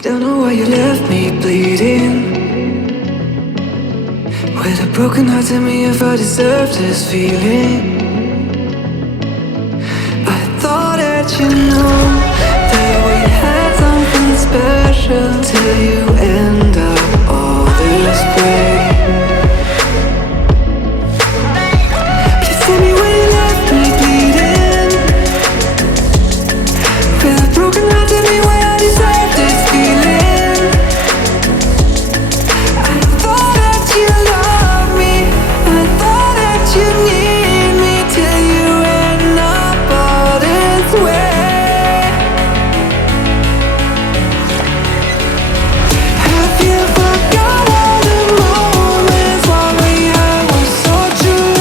Don't know why you left me bleeding, with a broken heart. Tell me if I deserve this feeling. I thought that you know that we had something special, till you end up all this way. Please tell me why you left me bleeding, with a broken heart. Tell me why I deserve this feeling. I thought that you loved me, I thought that you need me, till you end up all this way. Have you forgot all the moments while we had was so true?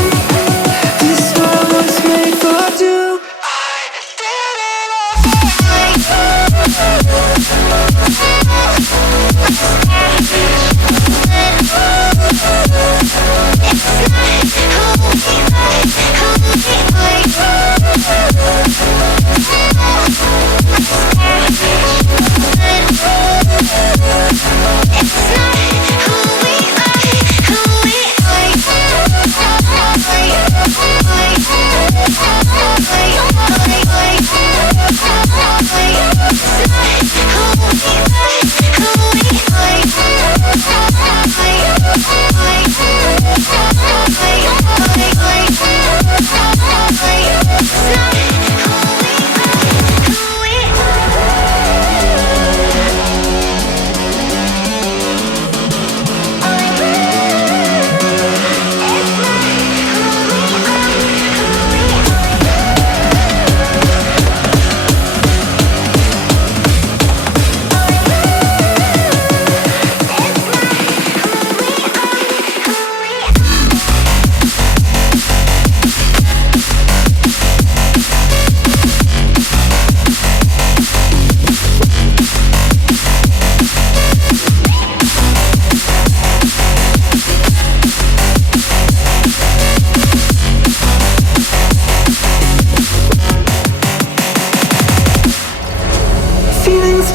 This world was made for two. I did it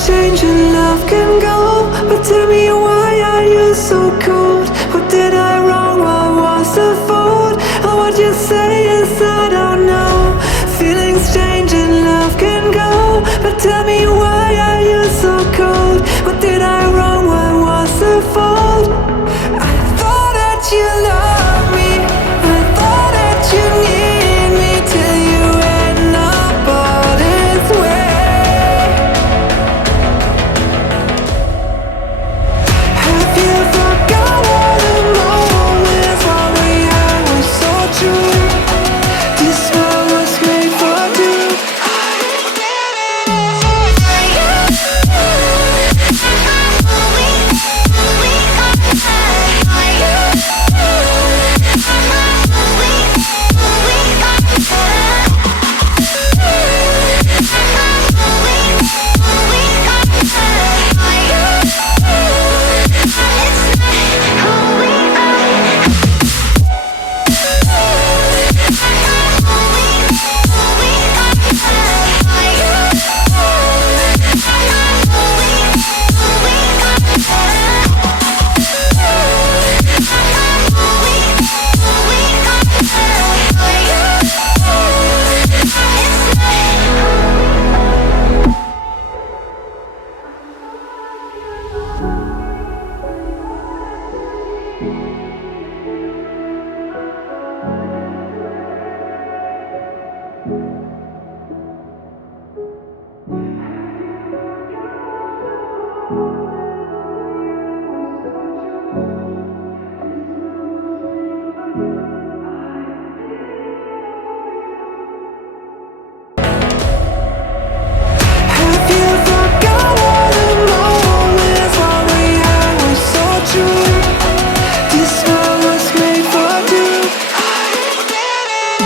change and love can go, but tell me why are you so cold? What did I wrong? What was the fault? Or what you say is I don't know. Feelings change and love can go, but tell me why are you so cold? What did I wrong? What was the fault? I thought that you loved me, I thought that you need me, till you end up all this way. Have you forgot all the moments while we had was so true? This world was made for two. I did Have you forgot all the moments while we had was so true? This world was made for two. I did it.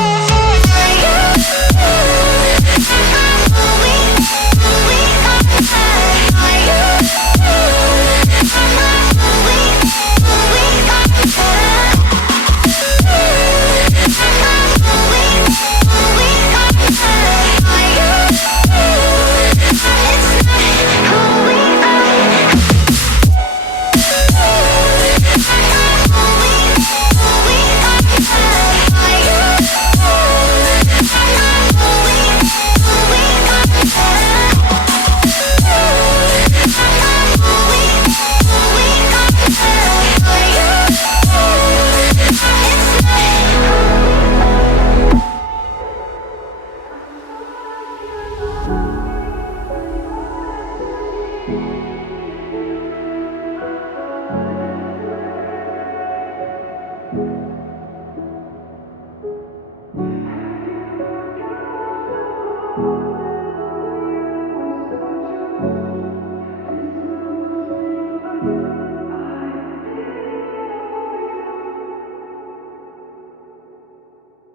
you.